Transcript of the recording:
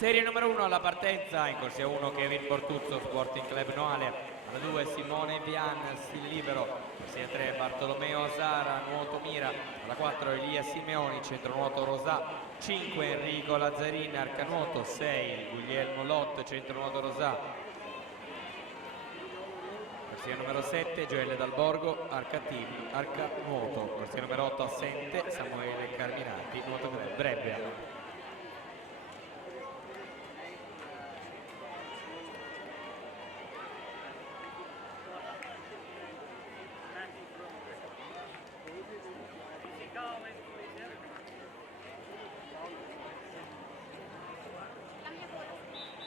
Serie numero 1 alla partenza, in corsia 1 Kevin Bortuzzo, Sporting Club Noale, alla 2 Simone Vian, Stil Libero, corsia 3 Bartolomeo Asara, Nuoto Mira, alla 4 Elia Simeoni, Centronuoto Rosà, 5 Enrico Lazzarini, Arcanuoto, 6 Guglielmo Lot, Centronuoto Rosà, corsia numero 7 Gioele Dal Borgo, Arca Nuoto, corsia numero 8 assente Samuele Carminati, Nuoto Club Brebbia.